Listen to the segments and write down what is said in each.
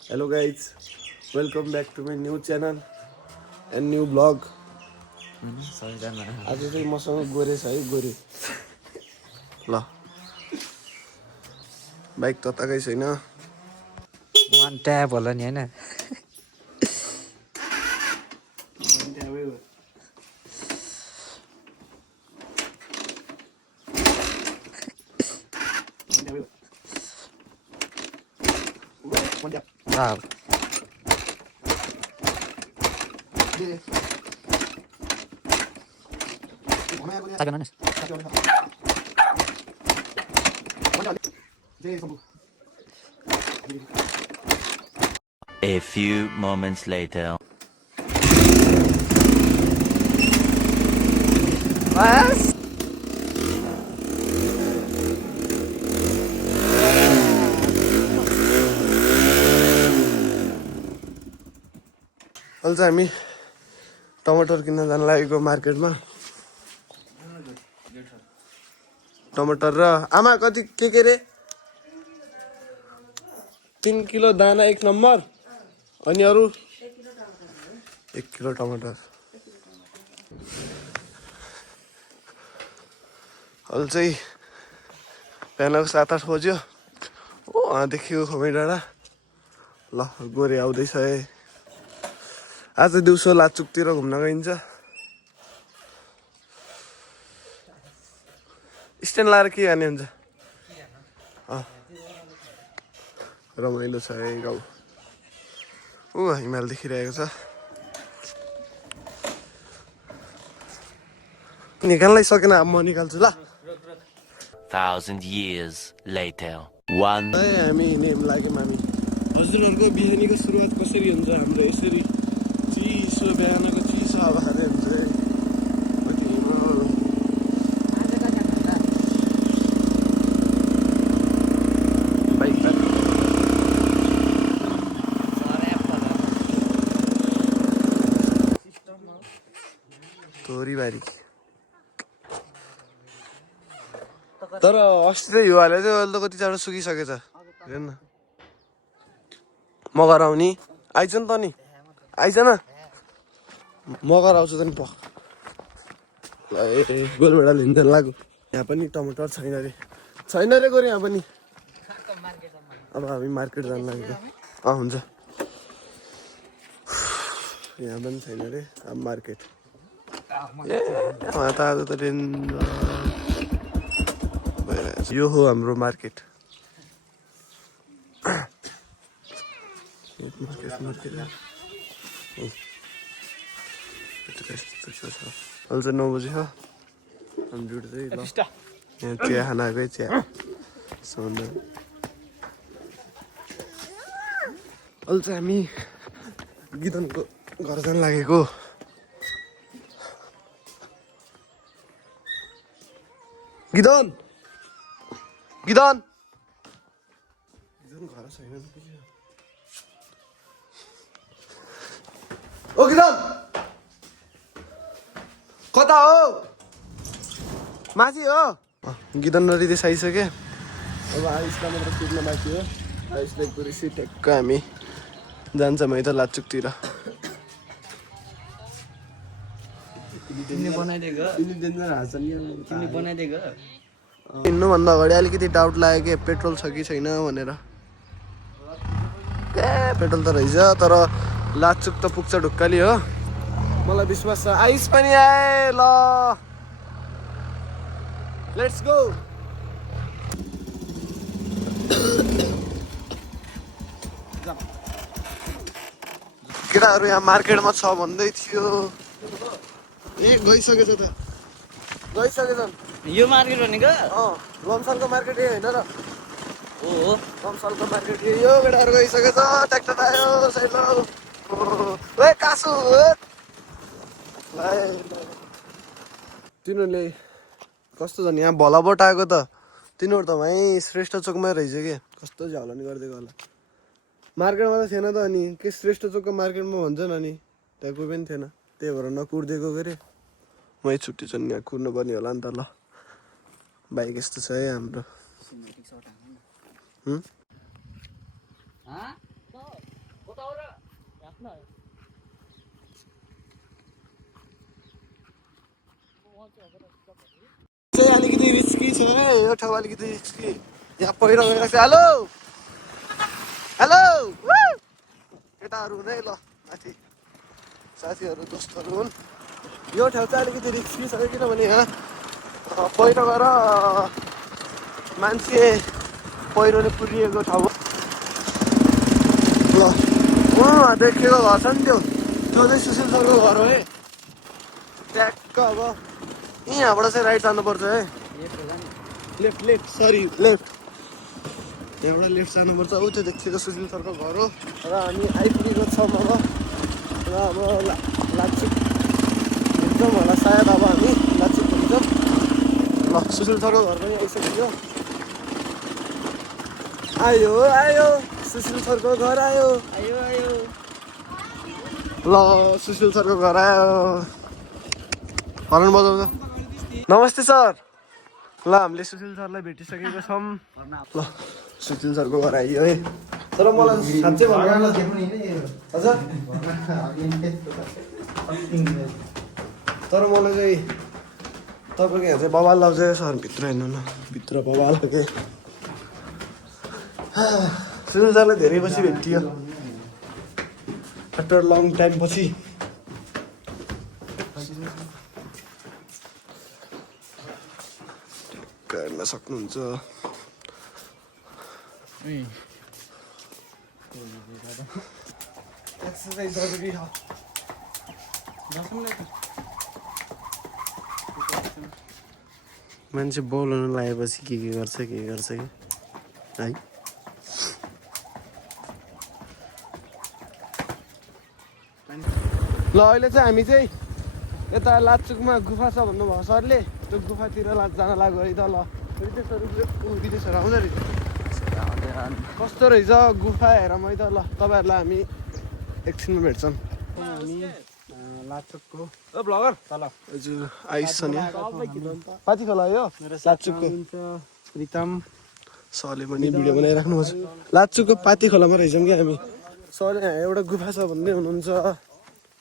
Hello guys, welcome back to my new channel and new vlog. आज चाहिँ मसँग गोरे छ है गोरे ल बाइक तताकै छैन वान ट्याप होला नि हैन A few moments later. बस अहिले चाहिँ हामी टमाटर किन्न जान लागेको मार्केटमा टमाटर र आमा कति के रे 3 किलो दाना 1 नम्बर अनि अरु 1 किलो टमाटर अहिले चाहिँ बिहानको 7-8 बज्यो ओ देखियो खमै डाँडा ल गोरे आउँदैछ है आज दिउँसो लाचुकतिर घुम्न गइन्छ स्ट्यान्ड लाएर के हाने हुन्छ रमाइलो छ है गाउँ ऊ हिमाल देखिरहेको छ निकाल्नै सकेन अब म निकाल्छु ल 1,000 years later. One. हामी हिँड्ने लाग्यौँ हामी हजुरहरूको बिहानीको सुरुवात कसरी हुन्छ हाम्रो यसरी चिसो बिहानको चिसो हावा खाँदै हुन्छ है तोरीबारी तर अस्ति चाहिँ हिवाले चाहिँ अहिले त कति चाँडो सुकिसकेछ हेर्न मगर आउने आइज नि त नि आइज न मगर आउँछ त नि प गोलभेडा लिन्छ लाग्यो यहाँ पनि टमाटर छैन रे गोरे यहाँ पनि अब हामी मार्केट जान लागेको हुन्छ यहाँ पनि छैन रे अब मार्केट त आज त यो हो हाम्रो मार्केट अहिले चाहिँ 9 बजी हो अनि ड्युटी चाहिँ ल यहाँ चिया खान आएकै चिया अहिले चाहिँ हामी गिदनको घर जान लागेको गिदन गिदन गिदन घर छैन ओ गिदन कता हो माथि हो गिदन नरिदेश आइसक्यो अब आइसलाई मात्र कुद्न बाँकी हो आइसलाई कुरेसी ठ्याक्क हामी जान्छौँ है त लाचुकतिर हिँड्नुभन्दा अगाडि अलिकति डाउट लाग्यो कि पेट्रोल छ कि छैन भनेर पेट्रोल त रहेछ तर लाचुक त पुग्छ ढुक्काली हो मलाई विश्वास छ आइस पनि आए ल लेट्स गो केटाहरू यहाँ मार्केटमा छ भन्दै थियो गइसकेछ त गइसकेछन् यो मार्केट भनेको लम्सालको मार्केट यही होइन र हो लम्सालको मार्केट यो केटाहरू गइसकेछ ट्र्याक्टर आयो सैलो ओए कासु तिनीहरूले कस्तो छ नि यहाँ भलाबट आएको त तिनीहरू त वहीँ श्रेष्ठ चोकमै रहेछ कि कस्तो झलनी गरिदिएको होला मार्केटमा त थिएन त अनि के श्रेष्ठ चोकको मार्केटमा भन्छन् अनि त्यहाँ कोही पनि थिएन त्यही भएर नकुर्दिएको के अरे मै छुट्टी छ नि यहाँ कुर्नु पर्ने होला नि त ल बाइक यस्तो छ है हाम्रो चाहिँ अलिकति रिस्की छ है यो ठाउँ अलिकति रिस्की यहाँ पहिरो गएर चाहिँ हेलो हेलो केटाहरू हुँदै ल माथि साथीहरू दोस्तहरू हुन् यो ठाउँ चाहिँ अलिकति रिस्की छ किनभने यहाँ पहिरो गएर मान्छे पहिरोले पुरिएको ठाउँ हो ल उहाँ देखेको घर छ नि त्यो चाहिँ सुशील सरको घर हो है ट्याक्क अब यहाँबाट चाहिँ राइट जानुपर्छ है लेफ्ट लेफ्ट सरी लेफ्ट यहाँबाट लेफ्ट जानुपर्छ ऊ त्यो देखेको सुशील सरको घर हो र हामी आइपुगेको छौँ अब र अब लाचुक हिँड्छौँ होला सायद अब हामी लाचुक हिँड्छौँ ल सुशील सरको घर पनि आइसक्यो आयो आयो सुशील सरको घर आयो आयो आयो ल सुशील सरको घर आयो हर्न बजाउँछ नमस्ते सर ल हामीले सुशील सरलाई भेटिसकेको छौँ ल सुशील सरको घर आइयो है तर मलाई साँच्चै भन्नु हजुर तर मलाई चाहिँ तपाईँको यहाँ चाहिँ बवाल लाउँछ सर भित्र हेर्नु न भित्र बवाल के सुशील सरलाई धेरै पछि भेटियो आफ्टर लङ टाइम पछि हेर्न सक्नुहुन्छ एक्सर्साइज जरुरी हो मान्छे बल हुन लागेपछि के गर्छ कि है ल अहिले चाहिँ हामी चाहिँ यता लाचुकमा गुफा छ भन्नुभयो सरले त्यो गुफातिर जान लाग्यो है त ल विदेशहरू आउँछ रहेछ कस्तो रहेछ गुफा हेर मै त ल तपाईँहरूलाई हामी एकछिनमा भेट्छौँ हामी लाचुकको ब्लगर तल हजुर आइस छ नि पाथी खोला यो लाचुकको प्रितम सरले पनि भिडियो बनाइराख्नु भएको छ लाचुकको पाथी खोलामा रहेछौँ क्या हामी सरले एउटा गुफा छ भन्दै हुनुहुन्छ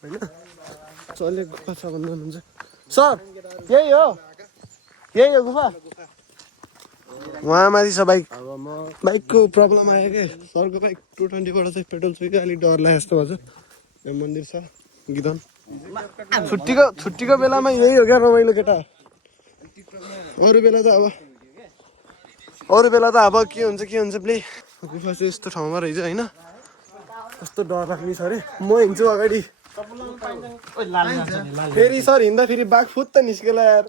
होइन सरले गुफा छ भन्दै हुनुहुन्छ सर यही हो गुफा उहाँ माथि छ बाइकको प्रब्लम आयो क्या सरको बाइक 220बाट चाहिँ पेट्रोल छ कि अलिक डर लाग्यो जस्तो भन्छ यहाँ मन्दिर छ गिदन छुट्टीको बेलामा यही हो क्या रमाइलो केटा अरू बेला त अब के हुन्छ प्ले गुफा चाहिँ यस्तो ठाउँमा रहेछ होइन कस्तो डर लाग्ने छ अरे म हिँड्छु अगाडि फेरि सर हिँड्दा फेरि बाघ फुत्त निस्केला यार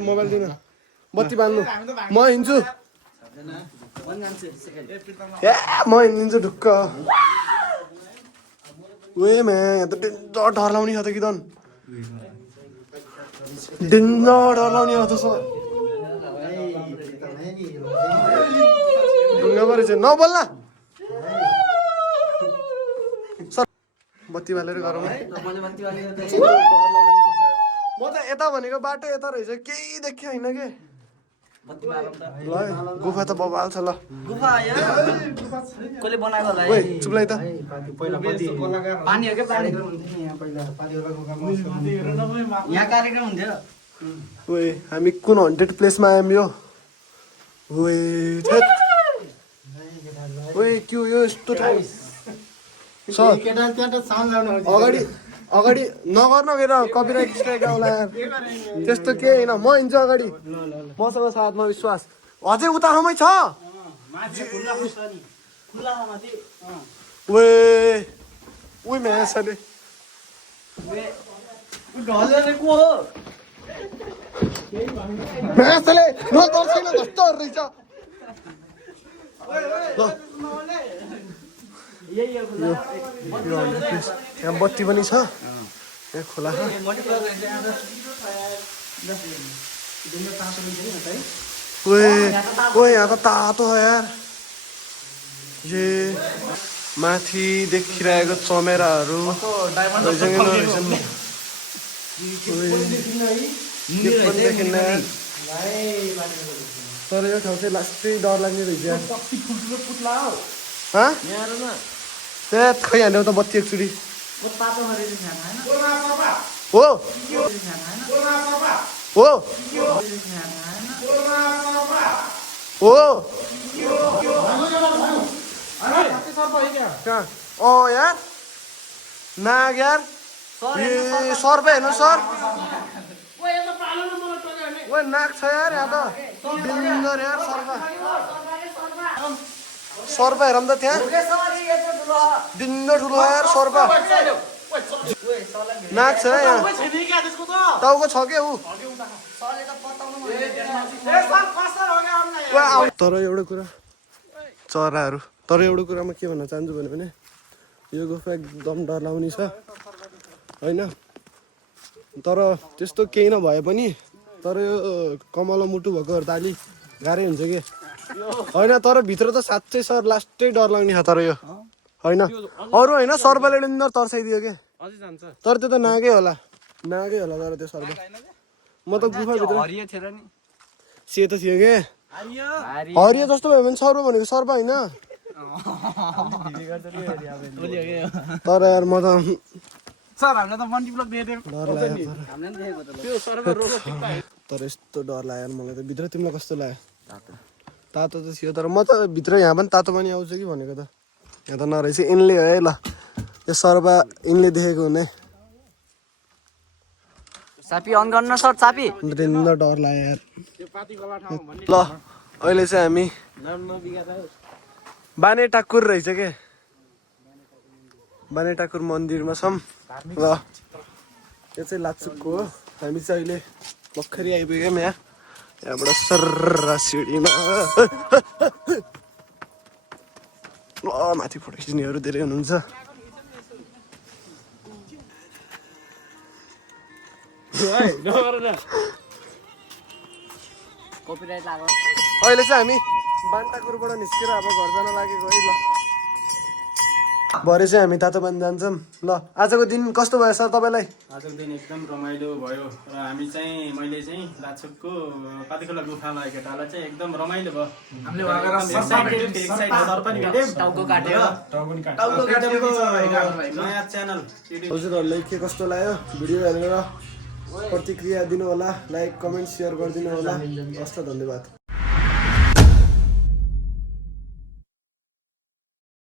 मोबाइल दिन बत्ती बाल्नु म हिँड्छु म हिँडिदिन्छु ढुक्क उयोमा यहाँ त डेन्जर डर लाउने छ त कि डेन्जर डर लाउने हो त सर ढुङ्गा परेछ नबोल्ला सर बत्ती बालेर गरौँ म त यता भनेको बाटो यता रहेछ केही देख्यो होइन के ल गुफा त बबाल छ ल गुफा आयो कसले बनाएको होला ओइ चुप्लाई त पानी हो के पानी यहाँ कार्यक्रम हुन्थ्यो ओइ हामी कुन हन्टेड प्लेसमा आयौँ यो ओइ थेट ओइ के हो यो यस्तो ठाउँ सर अगाडि नगर्न फेर कपिराइट स्ट्राइक आउला त्यस्तो केही होइन म हिँड्छु अगाडि मसँग छ आत्मविश्वास अझै उता ठाउँमै छ उही म्यासले म्यासले नदर्छैन जस्तो रहेछ यहाँ बत्ती पनि छ यहाँ खोला छ ओए यहाँ त तातो हो यार ये माथि देखिरहेको चमेराहरू तर यो ठाउँ चाहिँ लास्टै डर लाग्ने रहेछ खै हान्यौ त बत्ती एकचोटि वो तातो मरेको छैन हैन हो हो हो कहाँ यार नाग यार सर्प हेर्नु सर ओ नाग छ यार यहाँ त डेन्जर यार सर्प सर्प हेरौँ त त्यहाँ डिन्डो ठुलो यार सर्प नाग छ यहाँ टाउको छ के ऊ तर एउटा कुरा चराहरू तर एउटा कुरामा के भन्न चाहन्छु भने यो गुफा एकदम डरलाग्ने छ होइन तर त्यस्तो केही नभए पनि तर यो कमलो मुटु भएकोहरू त अलि गाह्रै हुन्छ कि होइन तर भित्र त साँच्चै सर लास्टै डर लाग्ने छ तर यो होइन अरू होइन सर्पले डेन्जर तर्साइदियो के तर त्यो त नागै होला तर त्यो सर्प म त गुफाभित्र सेतो थियो के हरियो जस्तो भयो भने सर्प भनेको सर्प होइन तर यार म त तर यस्तो डर लाग्यो मलाई त भित्र तिमीलाई कस्तो लाग्यो तातो त थियो तर म त भित्र यहाँ पनि तातो पनि आउँछ कि भनेको त यहाँ त नरहेछ यिनले हो है ल यो सर्पा यिनले देखेको हुने चापी अन गर्न सर चापी डेन्जर डर लाग्यो यार ल अहिले चाहिँ हामी बाने टाकुर रहेछ के बाने टाकुर मन्दिरमा छौँ ल यो चाहिँ लाचुकको हो हामी चाहिँ अहिले भर्खरै आइपुग्यौँ यहाँबाट सर्रा सिँढीमा ल माथि फोटो खिच्नेहरू धेरै हुनुहुन्छ कपिराइट लाग्यो अहिले चाहिँ हामी बान्टाकुरबाट निस्केर अब घर जान लागेको है ल भरे चाहिँ हामी तातोपानी जान्छौँ ल आजको दिन कस्तो भयो सर तपाईँलाई आजको दिन एकदम रमाइलो भयो र हामी चाहिँ मैले चाहिँ लाचुकको पातिखोला गुफा लागेको डाला चाहिँ एकदम रमाइलो भयो टाउको काट्यो नयाँ च्यानल हजुरहरूलाई के कस्तो लाग्यो भिडियो हेरेर प्रतिक्रिया दिनु होला लाइक कमेन्ट सेयर गरिदिनु होला हस् त धन्यवाद